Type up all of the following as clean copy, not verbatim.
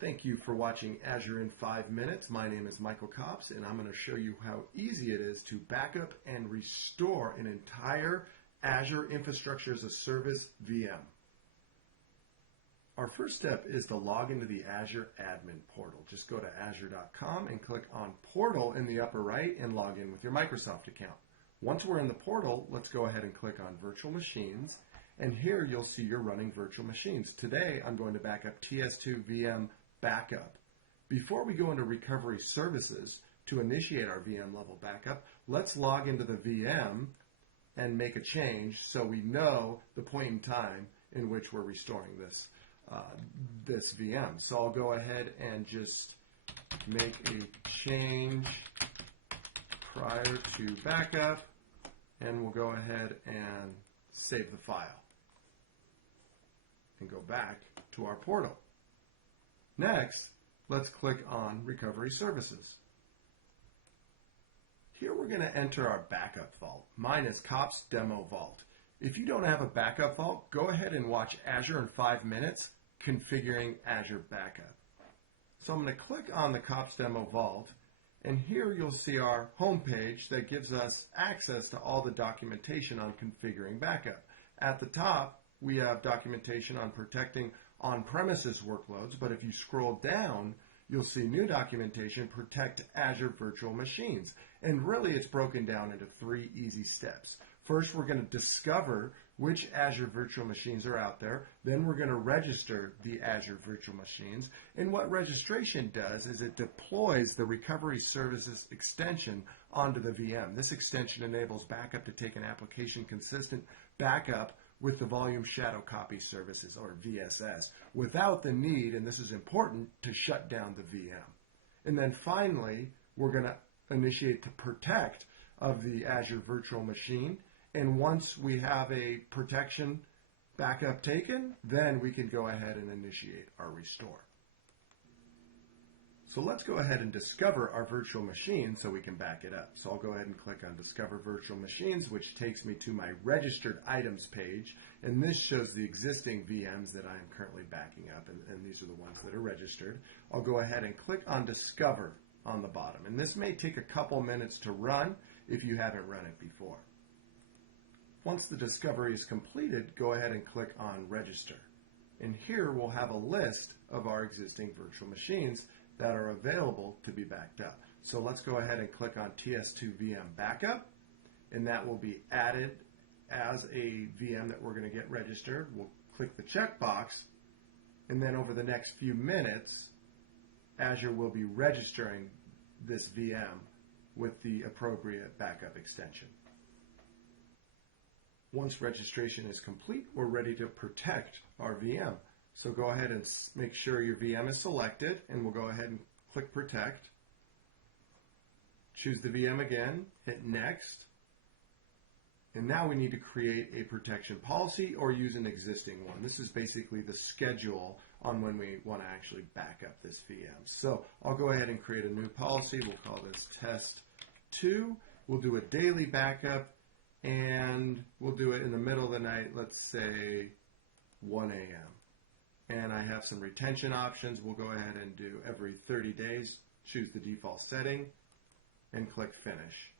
Thank you for watching Azure in 5 minutes. My name is Michael Copps, and I'm going to show you how easy it is to backup and restore an entire Azure Infrastructure as a Service VM. Our first step is to log into the Azure Admin Portal. Just go to azure.com and click on Portal in the upper right and log in with your Microsoft account. Once we're in the portal, let's go ahead and click on Virtual Machines. And here you'll see you're running virtual machines. Today I'm going to back up TS2 VM Backup. Before we go into recovery services to initiate our VM level backup, let's log into the VM and make a change so we know the point in time in which we're restoring this VM. So I'll go ahead and just make a change prior to backup, and we'll go ahead and save the file and go back to our portal. Next, let's click on Recovery Services. Here we're going to enter our backup vault. Mine is Copps Demo Vault. If you don't have a backup vault, go ahead and watch Azure in 5 minutes, configuring Azure Backup. So I'm going to click on the Copps Demo Vault, and here you'll see our home page that gives us access to all the documentation on configuring backup. At the top, we have documentation on protecting on-premises workloads, but if you scroll down, you'll see new documentation, protect Azure virtual machines. And really it's broken down into 3 easy steps. First, we're going to discover which Azure virtual machines are out there. Then we're going to register the Azure virtual machines. And what registration does is it deploys the Recovery Services extension onto the VM. This extension enables backup to take an application consistent backup with the volume shadow copy services, or VSS, without the need, and this is important, to shut down the VM. And then finally, we're going to initiate the protect of the Azure virtual machine. And once we have a protection backup taken, then we can go ahead and initiate our restore. So let's go ahead and discover our virtual machine so we can back it up. So I'll go ahead and click on Discover Virtual Machines, which takes me to my Registered Items page. And this shows the existing VMs that I am currently backing up, and these are the ones that are registered. I'll go ahead and click on Discover on the bottom. And this may take a couple minutes to run if you haven't run it before. Once the discovery is completed, go ahead and click on Register. And here we'll have a list of our existing virtual machines that are available to be backed up. So let's go ahead and click on TS2 VM Backup, and that will be added as a VM that we're going to get registered. We'll click the checkbox, and then over the next few minutes, Azure will be registering this VM with the appropriate backup extension. Once registration is complete, we're ready to protect our VM. So go ahead and make sure your VM is selected, and we'll go ahead and click Protect. Choose the VM again, hit Next, and now we need to create a protection policy or use an existing one. This is basically the schedule on when we want to actually back up this VM. So I'll go ahead and create a new policy. We'll call this Test 2. We'll do a daily backup, and we'll do it in the middle of the night, let's say 1 a.m. And I have some retention options. We'll go ahead and do every 30 days, choose the default setting, and click Finish.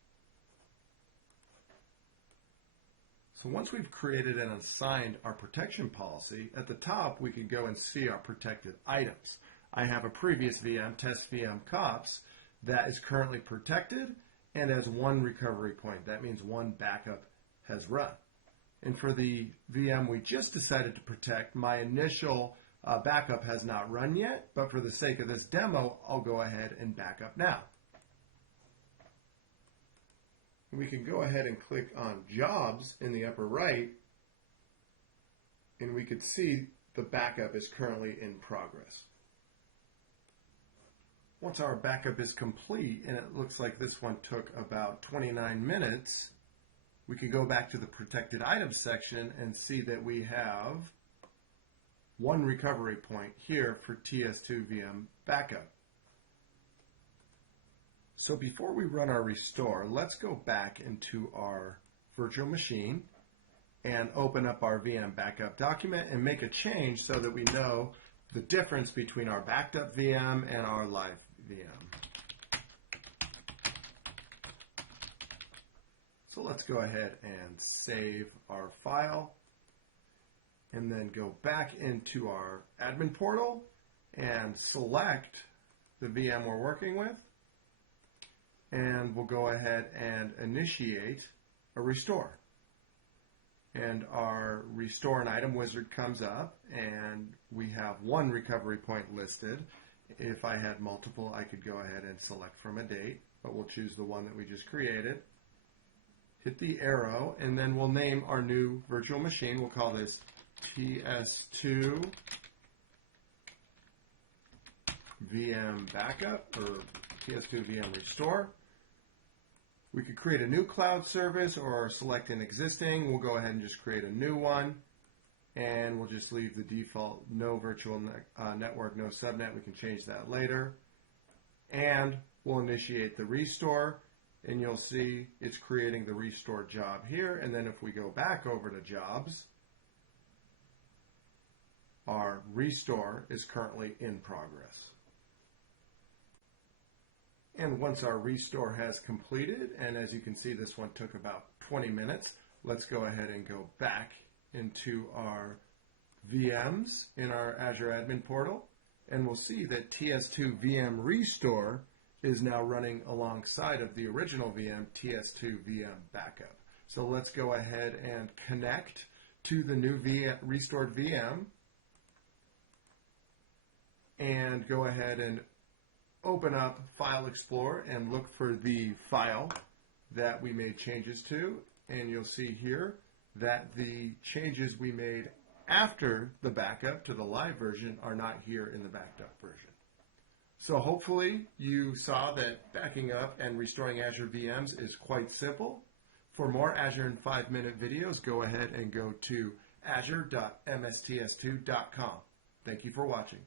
So once we've created and assigned our protection policy, at the top we can go and see our protected items. I have a previous VM, Test VM Copps, that is currently protected and has 1 recovery point. That means 1 backup has run. And for the VM we just decided to protect, my initial backup has not run yet, but for the sake of this demo, I'll go ahead and back up now. We can go ahead and click on Jobs in the upper right, and we could see the backup is currently in progress. Once our backup is complete, and it looks like this one took about 29 minutes, we can go back to the Protected Items section and see that we have 1 recovery point here for TS2 VM Backup. So before we run our restore, let's go back into our virtual machine and open up our VM backup document and make a change so that we know the difference between our backed up VM and our live VM. So let's go ahead and save our file and then go back into our admin portal and select the VM we're working with, and we'll go ahead and initiate a restore. And our restore an item wizard comes up, and we have one recovery point listed. If I had multiple, I could go ahead and select from a date, but we'll choose the one that we just created. Hit the arrow, and then we'll name our new virtual machine. We'll call this TS2 VM Backup or TS2 VM Restore. We could create a new cloud service or select an existing. We'll go ahead and just create a new one, and we'll just leave the default no virtual network, no subnet. We can change that later. And we'll initiate the restore, and you'll see it's creating the restore job here. And then if we go back over to jobs, our restore is currently in progress. And once our restore has completed, and as you can see, this one took about 20 minutes, let's go ahead and go back into our VMs in our Azure Admin Portal, and we'll see that TS2 VM Restore is now running alongside of the original VM, TS2 VM Backup. So let's go ahead and connect to the new restored VM and go ahead and open up File Explorer and look for the file that we made changes to, and you'll see here that the changes we made after the backup to the live version are not here in the backed up version. So hopefully you saw that backing up and restoring Azure VMs is quite simple. For more Azure in 5-minute videos, go ahead and go to azure.msts2.com. Thank you for watching.